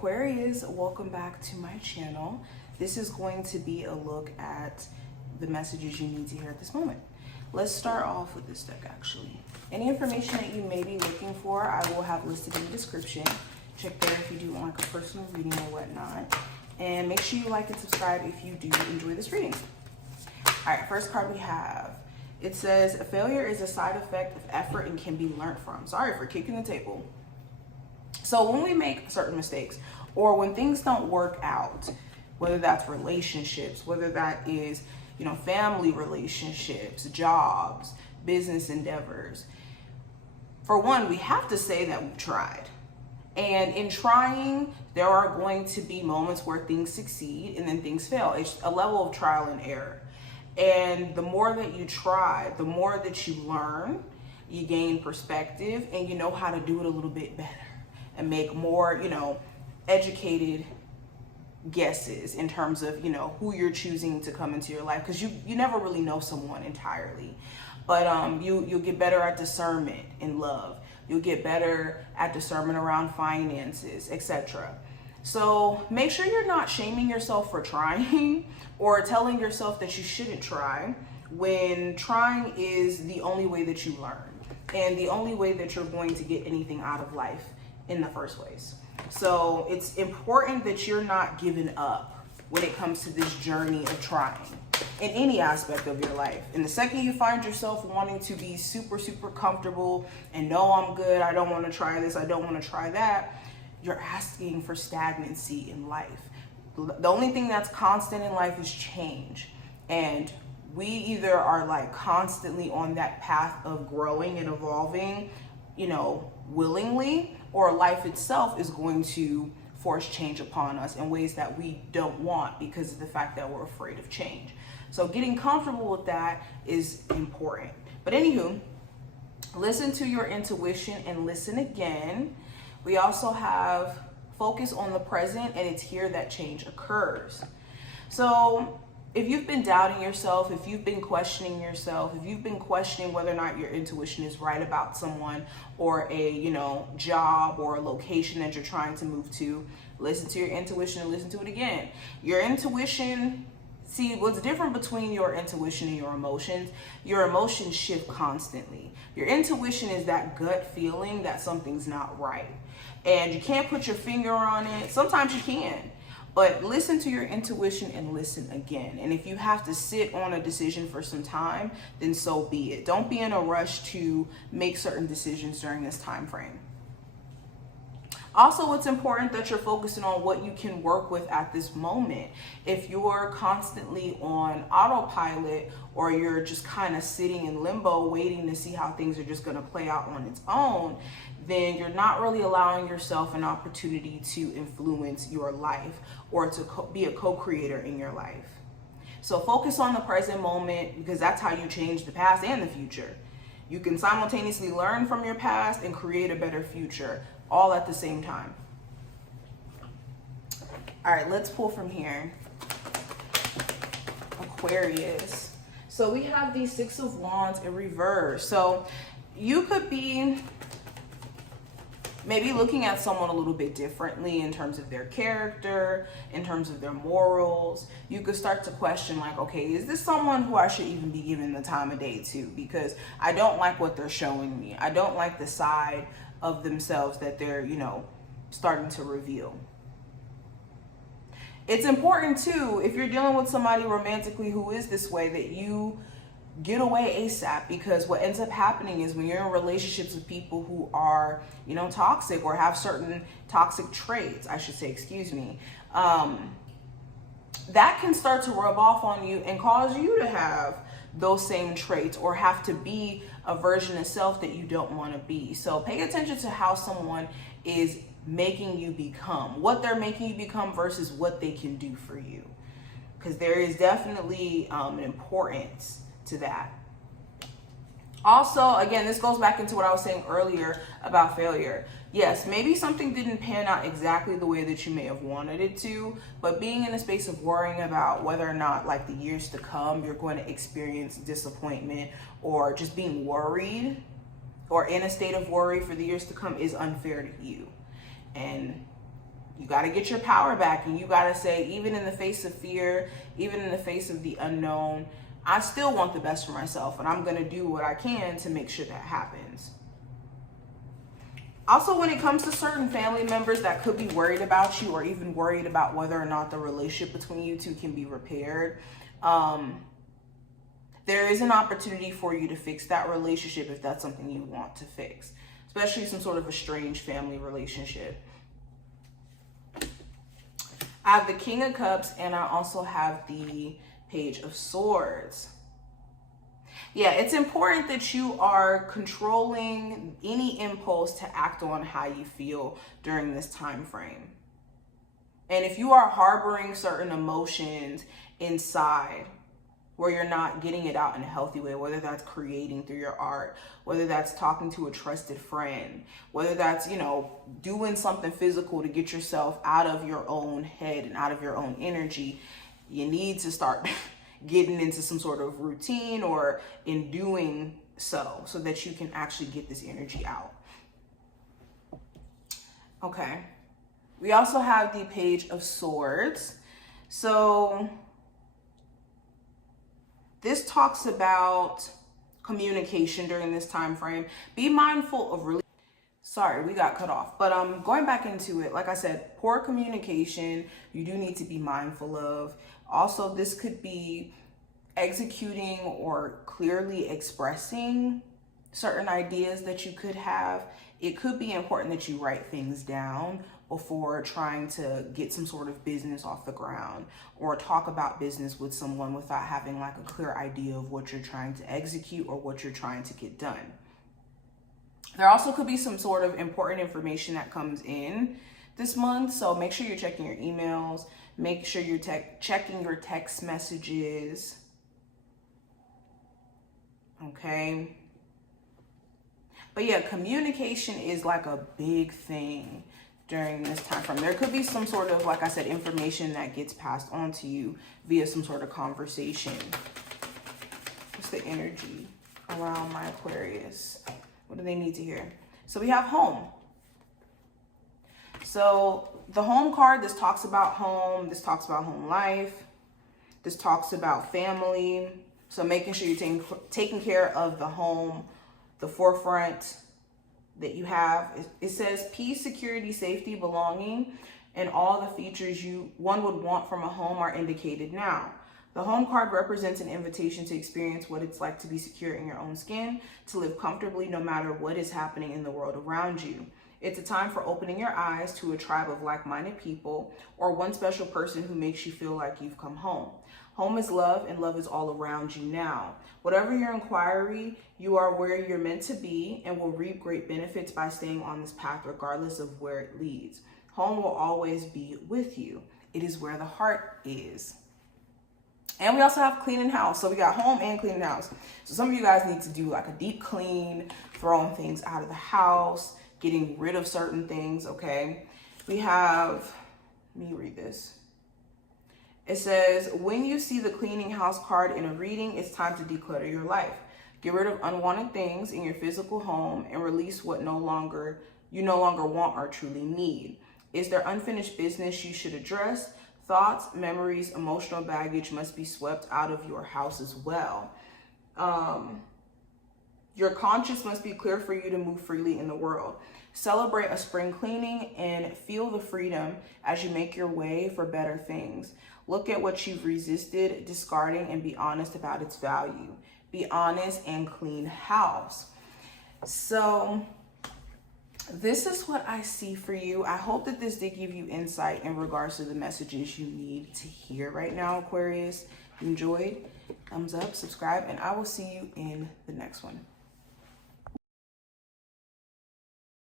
Aquarius, welcome back to my channel. This is going to be a look at the messages you need to hear at this moment. Let's start off with this deck actually. Any information that you may be looking for, I will have listed in the description. Check there if you do want like a personal reading or whatnot. And make sure you like and subscribe if you do enjoy this reading. All right, first card we have. It says, a failure is a side effect of effort and can be learned from. Sorry for kicking the table. So when we make certain mistakes or when things don't work out, whether that's relationships, whether that is, family relationships, jobs, business endeavors, for one, we have to say that we've tried. And in trying, there are going to be moments where things succeed and then things fail. It's a level of trial and error. And the more that you try, the more that you learn, you gain perspective, and you know how to do it a little bit better and make more, educated guesses in terms of, who you're choosing to come into your life. Because you never really know someone entirely. But you'll get better at discernment in love. You'll get better at discernment around finances, etc. So make sure you're not shaming yourself for trying or telling yourself that you shouldn't try when trying is the only way that you learn and the only way that you're going to get anything out of life in the first place. So it's important that you're not giving up when it comes to this journey of trying in any aspect of your life. And the second you find yourself wanting to be super, super comfortable and no, I'm good, I don't want to try this, I don't want to try that, you're asking for stagnancy in life. The only thing that's constant in life is change. And we either are like constantly on that path of growing and evolving, willingly, or life itself is going to force change upon us in ways that we don't want because of the fact that we're afraid of change. So getting comfortable with that is important. But anywho, listen to your intuition and listen again. We also have focus on the present, and it's here that change occurs. So if you've been doubting yourself, if you've been questioning yourself, if you've been questioning whether or not your intuition is right about someone or a, job or a location that you're trying to move to, listen to your intuition and listen to it again. Your intuition, see, what's different between your intuition and your emotions shift constantly. Your intuition is that gut feeling that something's not right. And you can't put your finger on it. Sometimes you can. But listen to your intuition and listen again. And if you have to sit on a decision for some time, then so be it. Don't be in a rush to make certain decisions during this time frame. Also, it's important that you're focusing on what you can work with at this moment. If you're constantly on autopilot or you're just kind of sitting in limbo waiting to see how things are just going to play out on its own, then you're not really allowing yourself an opportunity to influence your life or to be a co-creator in your life. So focus on the present moment because that's how you change the past and the future. You can simultaneously learn from your past and create a better future, all at the same time. All right, let's pull from here. Aquarius. So we have the Six of Wands in reverse. So you could be maybe looking at someone a little bit differently in terms of their character, in terms of their morals. You could start to question like, okay, is this someone who I should even be giving the time of day to? Because I don't like what they're showing me. I don't like the side of themselves that they're, starting to reveal. It's important too, if you're dealing with somebody romantically who is this way, that you get away ASAP, because what ends up happening is when you're in relationships with people who are, toxic or have certain toxic traits, I should say, that can start to rub off on you and cause you to have those same traits or have to be a version of self that you don't want to be. So pay attention to how someone is making you become, what they're making you become versus what they can do for you. Because there is definitely an importance to that. Also, again, this goes back into what I was saying earlier about failure. Yes, maybe something didn't pan out exactly the way that you may have wanted it to, but being in a space of worrying about whether or not, like, the years to come, you're going to experience disappointment or just being worried or in a state of worry for the years to come is unfair to you. And You got to get your power back, and you got to say, even in the face of fear, even in the face of the unknown, I still want the best for myself, and I'm going to do what I can to make sure that happens. Also, when it comes to certain family members that could be worried about you, or even worried about whether or not the relationship between you two can be repaired, there is an opportunity for you to fix that relationship if that's something you want to fix, especially some sort of estranged family relationship. I have the King of Cups, and I also have the Page of Swords. Yeah, it's important that you are controlling any impulse to act on how you feel during this time frame. And if you are harboring certain emotions inside where you're not getting it out in a healthy way, whether that's creating through your art, whether that's talking to a trusted friend, whether that's, you know, doing something physical to get yourself out of your own head and out of your own energy, you need to start getting into some sort of routine, or in doing so that you can actually get this energy out. Okay. We also have the Page of Swords. So this talks about communication during this time frame. Be mindful of really, sorry, we got cut off. But going back into it, like I said, poor communication, you do need to be mindful of. Also, this could be executing or clearly expressing certain ideas that you could have. It could be important that you write things down before trying to get some sort of business off the ground, or talk about business with someone without having like a clear idea of what you're trying to execute or what you're trying to get done. There also could be some sort of important information that comes in this month, so make sure you're checking your emails, make sure you're checking your text messages. Okay. But yeah, communication is like a big thing during this time frame. There could be some sort of, like I said, information that gets passed on to you via some sort of conversation. What's the energy around my Aquarius? What do they need to hear? So we have home. So the home card, this talks about home. This talks about home life. This talks about family. So making sure you're taking care of the home, the forefront that you have. It says peace, security, safety, belonging, and all the features one would want from a home are indicated now. The home card represents an invitation to experience what it's like to be secure in your own skin, to live comfortably no matter what is happening in the world around you. It's a time for opening your eyes to a tribe of like-minded people, or one special person who makes you feel like you've come home. Home is love, and love is all around you now. Whatever your inquiry, you are where you're meant to be and will reap great benefits by staying on this path regardless of where it leads. Home will always be with you. It is where the heart is. And we also have cleaning house. So we got home and cleaning house. So some of you guys need to do like a deep clean, throwing things out of the house, getting rid of certain things, okay? We have, let me read this. It says, when you see the cleaning house card in a reading, it's time to declutter your life. Get rid of unwanted things in your physical home and release what you no longer want or truly need. Is there unfinished business you should address? Thoughts, memories, emotional baggage must be swept out of your house as well. Your conscience must be clear for you to move freely in the world. Celebrate a spring cleaning and feel the freedom as you make your way for better things. Look at what you've resisted discarding and be honest about its value. Be honest and clean house. So this is what I see for you. I hope that this did give you insight in regards to the messages you need to hear right now, Aquarius. If you enjoyed, thumbs up, subscribe, and I will see you in the next one.